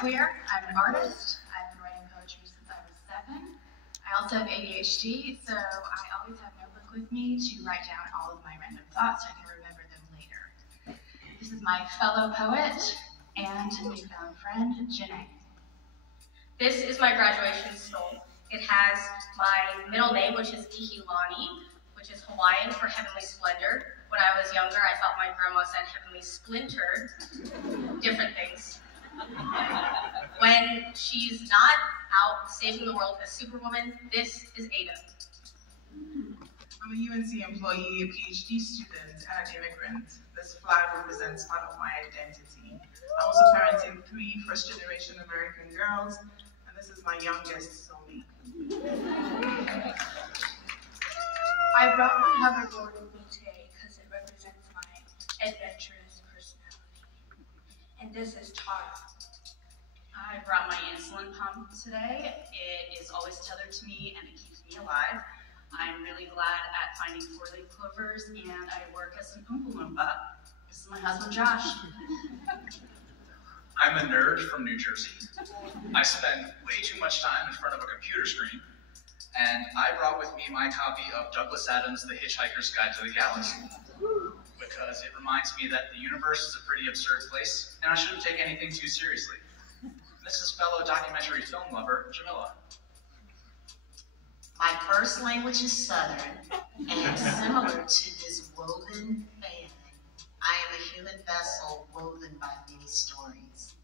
queer. I'm an artist. I've been writing poetry since I was 7. I also have ADHD, so I always have a notebook with me to write down all of my random thoughts so I can remember them later. This is my fellow poet and newfound friend, Janae. This is my graduation stole. It has my middle name, which is Ihilani, which is Hawaiian for heavenly splendor. When I was younger, I thought my grandma said heavenly splintered. Different things. When she's not out saving the world as Superwoman, this is Ada. I'm a UNC employee, a PhD student, and an immigrant. This flag represents part of my identity. I'm also parenting 3 first-generation American girls, and this is my youngest, Somi. I brought my hoverboard with me today because it represents my adventurous personality. And this is Tara. I brought my insulin pump today. It is always tethered to me and it keeps me alive. I'm really glad at finding 4-leaf clovers and I work as an Oompa Loompa. This is my husband, Josh. I'm a nerd from New Jersey. I spend way too much time in front of a computer screen, and I brought with me my copy of Douglas Adams' The Hitchhiker's Guide to the Galaxy, because it reminds me that the universe is a pretty absurd place, and I shouldn't take anything too seriously. This is fellow documentary film lover, Jamila. My first language is Southern, and similar to this woven fan, I am a human vessel woven by many stories.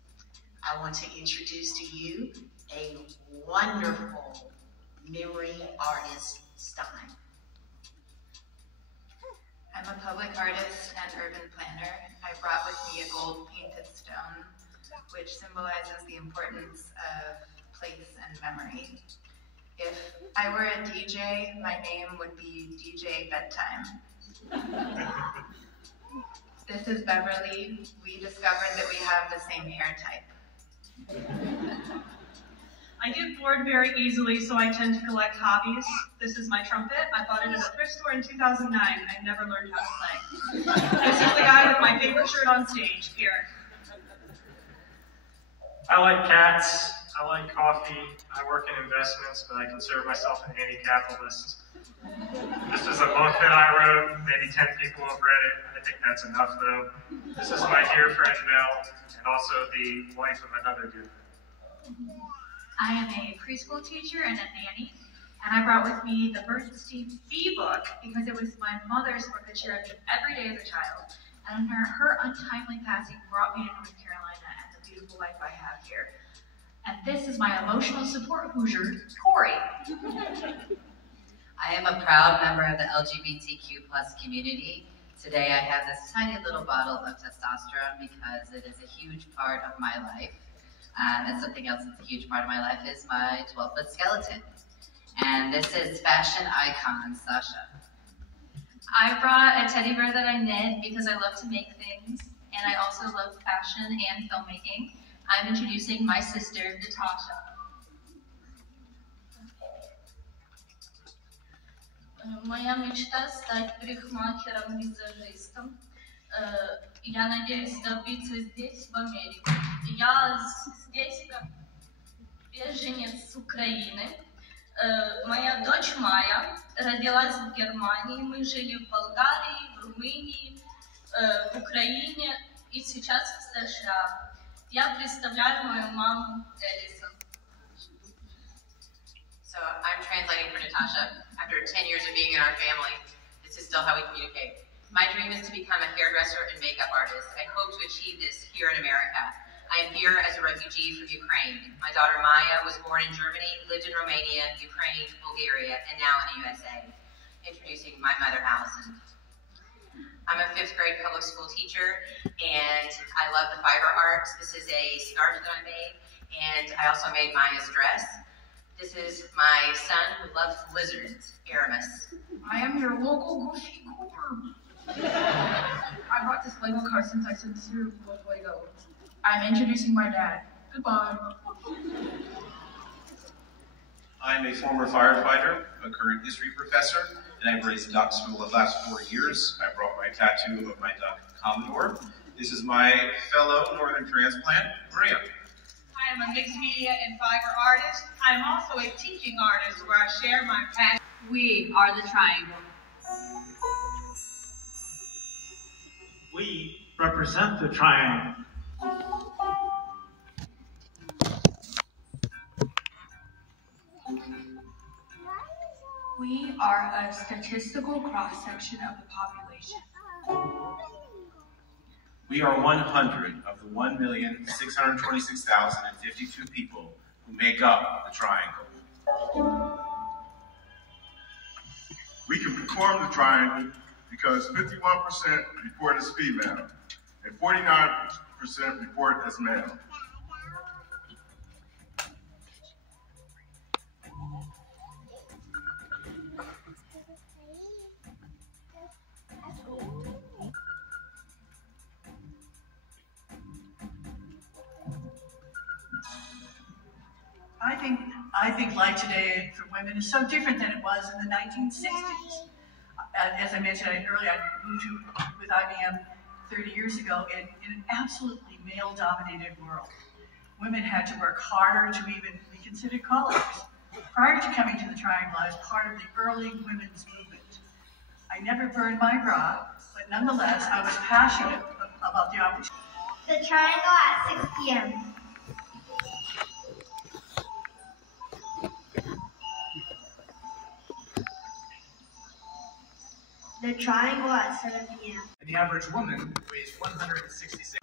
I want to introduce to you a wonderful memory artist, Stein. I'm a public artist and urban planner. I brought with me a gold painted stone, which symbolizes the importance of place and memory. If I were a DJ, my name would be DJ Bedtime. This is Beverly. We discovered that we have the same hair type. I get bored very easily, so I tend to collect hobbies. This is my trumpet. I bought it at a thrift store in 2009. I never learned how to play. This is the guy with my favorite shirt on stage, Eric. I like cats. I like coffee. I work in investments, but I consider myself an anti-capitalist. This is a book that I wrote. Maybe 10 people have read it. I think that's enough, though. This is my dear friend Mel, and also the wife of another dear friend. I am a preschool teacher and a nanny, and I brought with me the Bernstein Bee book because it was my mother's book that she read every day as a child, and her untimely passing brought me to North Carolina and the beautiful life I have here. And this is my emotional support Hoosier, Tori. I am a proud member of the LGBTQ+ community. Today I have this tiny little bottle of testosterone because it is a huge part of my life. And something else that's a huge part of my life is my 12-foot skeleton. And this is fashion icon, Sasha. I brought a teddy bear that I knit because I love to make things, and I also love fashion and filmmaking. I'm introducing my sister, Natasha. Моя мечта стать парикмахером-визажистом. Я надеюсь добиться здесь, в Америке. Я здесь как беженец с Украины. Моя дочь Майя родилась в Германии. Мы жили в Болгарии, в Румынии, в Украине и сейчас в США. Я представляю мою маму Элисон. So I'm translating for Natasha. After 10 years of being in our family, this is still how we communicate. My dream is to become a hairdresser and makeup artist. I hope to achieve this here in America. I am here as a refugee from Ukraine. My daughter Maya was born in Germany, lived in Romania, Ukraine, Bulgaria, and now in the USA. Introducing my mother, Allison. I'm a 5th grade public school teacher, and I love the fiber arts. This is a scarf that I made, and I also made Maya's dress. This is my son who loves lizards, Aramis. I am your local Goofy Cooper. I bought this Lego car since I sincerely love Lego. I'm introducing my dad. Goodbye. I'm a former firefighter, a current history professor, and I've raised ducks for the last 4 years. I brought my tattoo of my duck, Commodore. This is my fellow Northern transplant, Maria. Hi, am a mixed media and fiber artist. I am also a teaching artist where I share my passion. We are the triangle. We represent the triangle. We are a statistical cross-section of the population. We are 100 of the 1,626,052 people who make up the triangle. We can perform the triangle because 51% report as female and 49% report as male. I think life today for women is so different than it was in the 1960s. As I mentioned earlier, I moved with IBM 30 years ago in an absolutely male-dominated world. Women had to work harder to even be considered colleagues. Prior to coming to the Triangle, I was part of the early women's movement. I never burned my bra, but nonetheless, I was passionate about the opportunity. The Triangle at 6 p.m. The Triangle at 7 p.m. And the average woman weighs 166.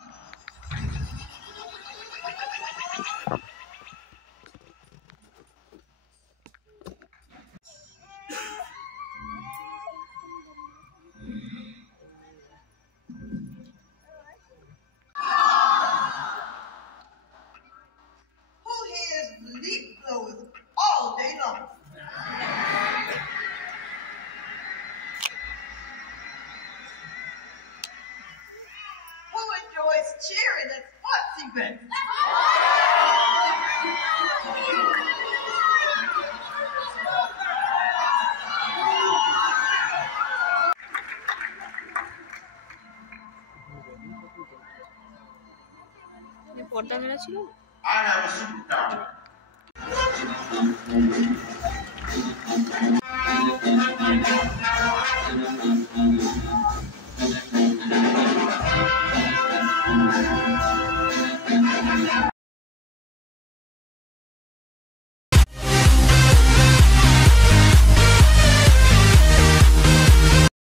Who hears leaf blowers all day long? Who enjoys cheering at sports events? I have a superpower.